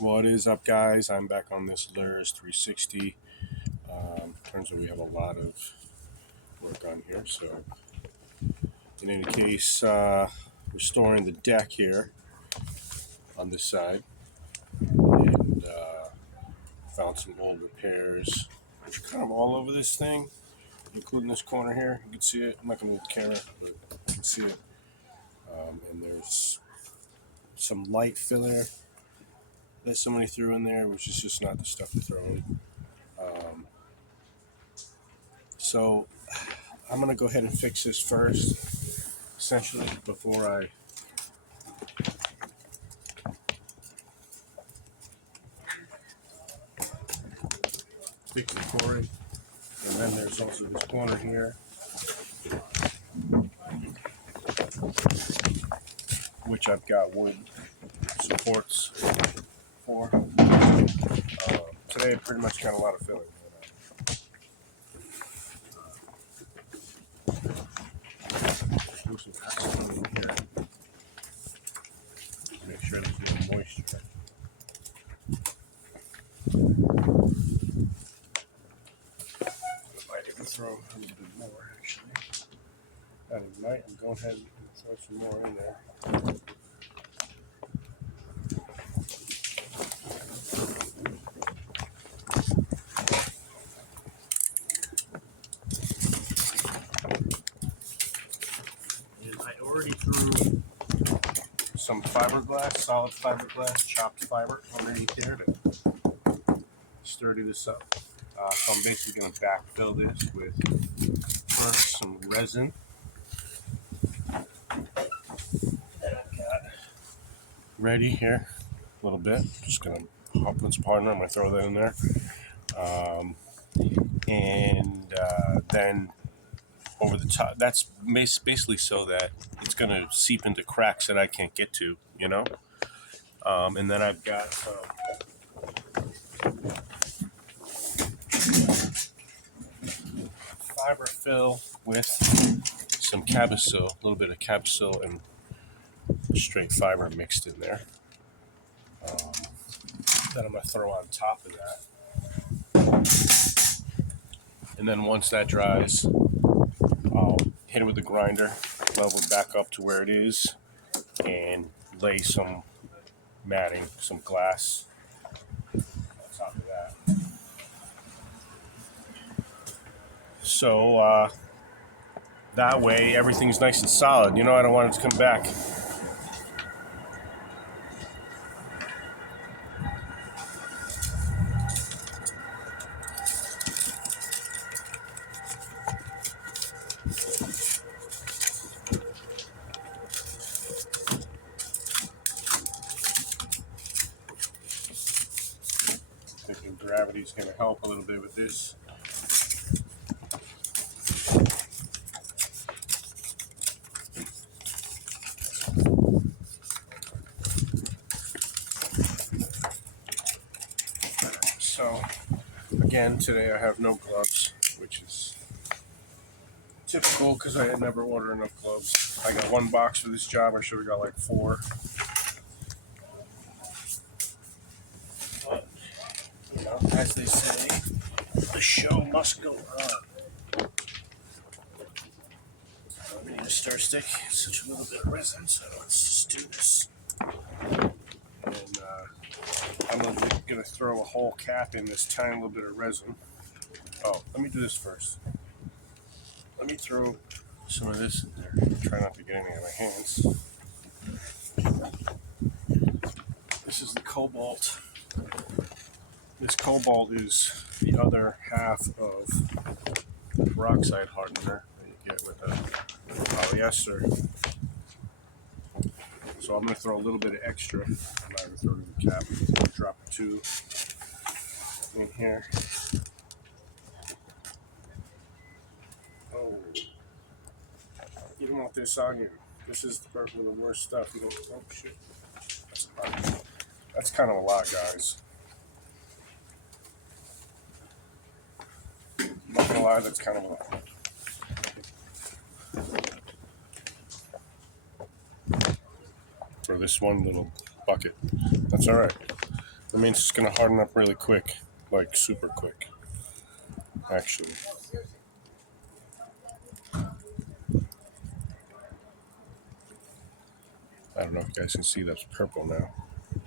What is up, guys? I'm back on this luhrs 360. Turns out we have a lot of work on here. So, in any case, restoring the deck here on this side, and found some old repairs, which are kind of all over this thing, including this corner here. You can see it. I'm not going to move the camera, but you can see it. And there's some light filler that somebody threw in there, which is just not the stuff to throw in. So I'm going to go ahead and fix this first, essentially, before I fix the pouring. And then there's also this corner here, which I've got wood supports for. Today I pretty much got a lot of filling. Do some acid in here. Make sure there's no moisture. I might even throw a little bit more, actually. Not even might. I'm going ahead and throw some more in there. And I already threw some fiberglass, solid fiberglass, chopped fiber underneath here to sturdy this up. So I'm basically going to backfill this with first some resin that I've got ready here, a little bit. Just going to put some partner. I'm going to throw that in there, and then over the top. That's basically so that it's going to seep into cracks that I can't get to, you know. And then I've got some fiber fill with some cabosil, a little bit of cabosil and straight fiber mixed in there. That I'm going to throw on top of that. And then once that dries, I'll hit it with the grinder, level it back up to where it is, and lay some matting, some glass on top of that. So that way everything's nice and solid. You know, I don't want it to come back. Thinking gravity's going to help a little bit with this. So again, today I have no gloves, which is typical because I had never ordered enough gloves. I got one box for this job. I should have got like 4. But, you know, as they say, the show must go on. We need a stir stick. It's such a little bit of resin, so let's just do this. And I'm gonna throw a whole cap in this tiny little bit of resin. Oh, let me do this first. Let me throw some of this in there. Try not to get any on my hands. This is the cobalt. This cobalt is the other half of the peroxide hardener that you get with a polyester. So I'm going to throw a little bit of extra. I'm not going to throw it in the cap. I'm going to drop 2 in here. Oh, you don't want this on you. This is probably the worst stuff. You don't. Oh shit. That's kind of a lot, guys. I'm not gonna lie, that's kind of a lot. For this one little bucket. That's all right. That means it's going to harden up really quick, like super quick, actually. I don't know if you guys can see that's purple now.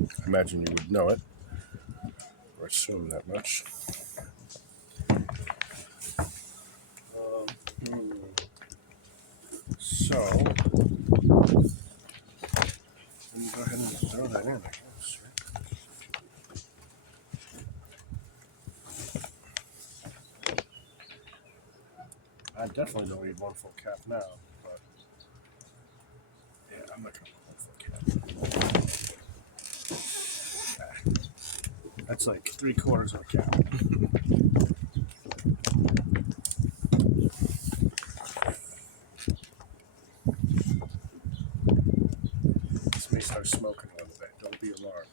I imagine you would know it, or assume that much. So, let me go ahead and throw that in, I guess. I definitely don't need one full cap now, but yeah, I'm not going to put one full cap. That's like 3/4 of a cap. This may start smoking a little bit. Don't be alarmed.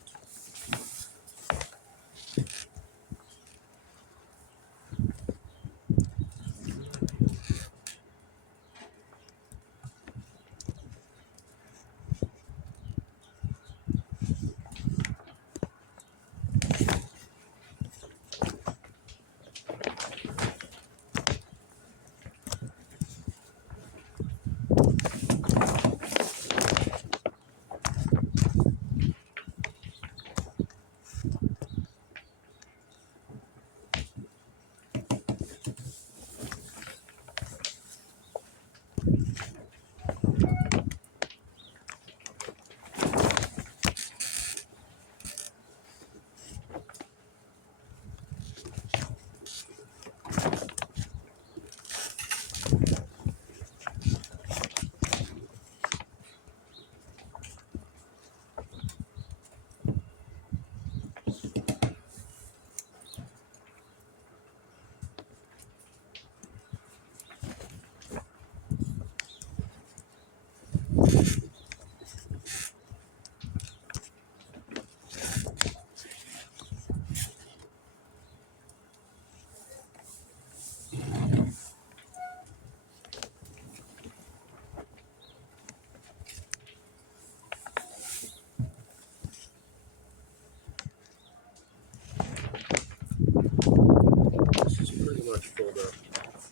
This is pretty much filled up.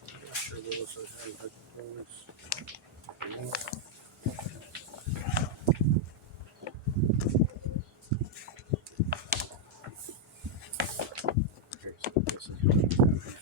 I'm not sure what else I have. Okay, so this is what we have here.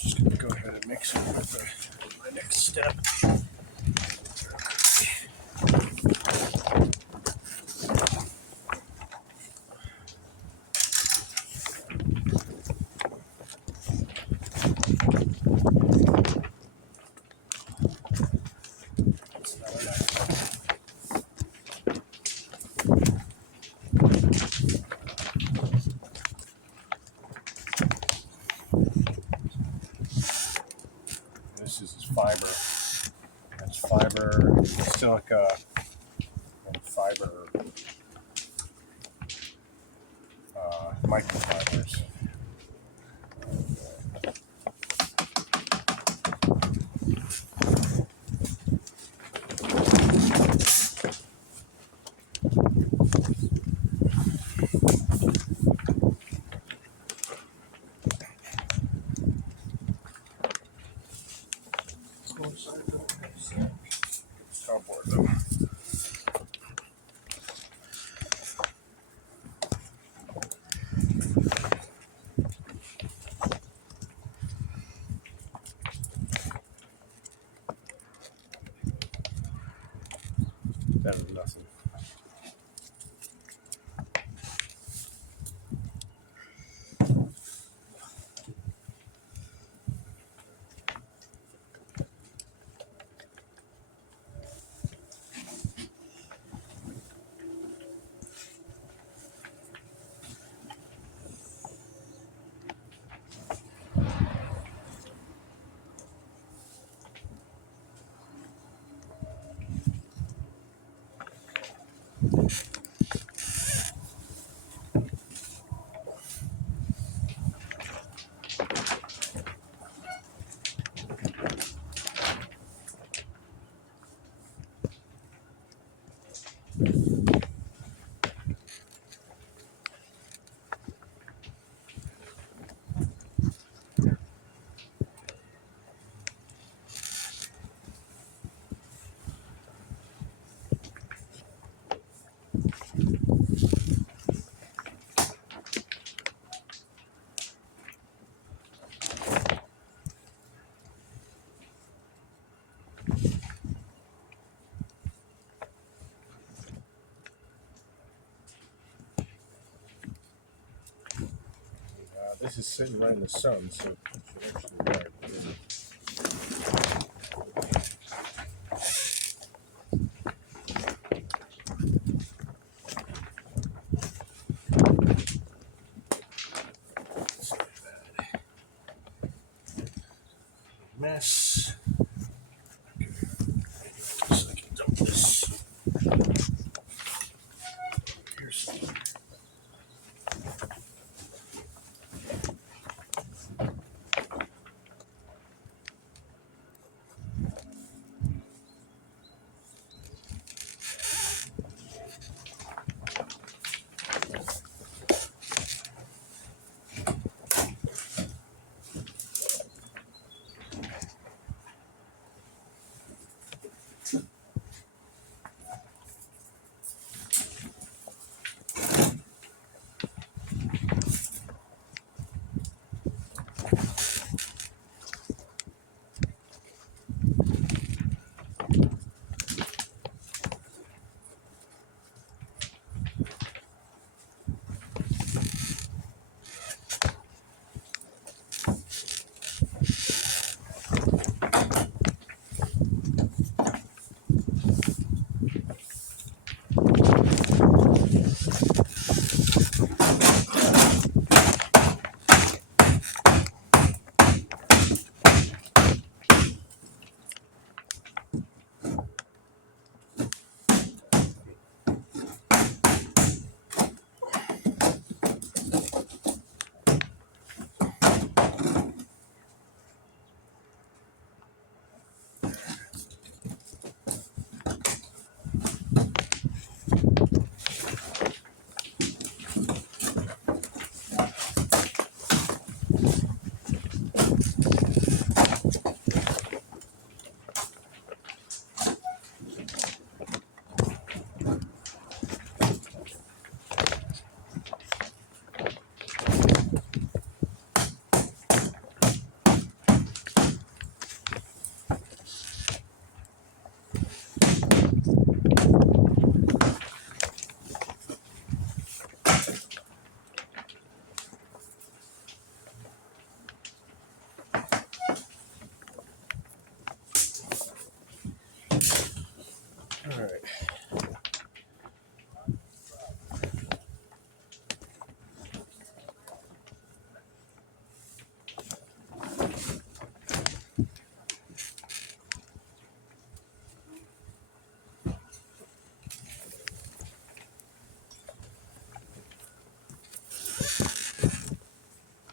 Just gonna go ahead and mix it with my next step. This is fiber. That's fiber, silica, and fiber microfibers. Cardboard though. That is nothing. This is sitting right in the sun, so it should actually work. Mess.